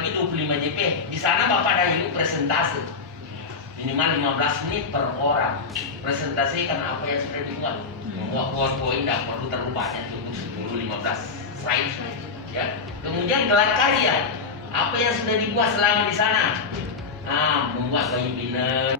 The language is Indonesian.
lagi 25 JP. Di sana Bapak dan Ibu presentasi minimal 15 menit per orang. Presentasikan apa yang sudah dibuat. Membuat PowerPoint tidak perlu terlalu banyak, cukup 10-15 slide. Ya. Kemudian gelar karya. Apa yang sudah dibuat selama di sana. Membuat baju linen.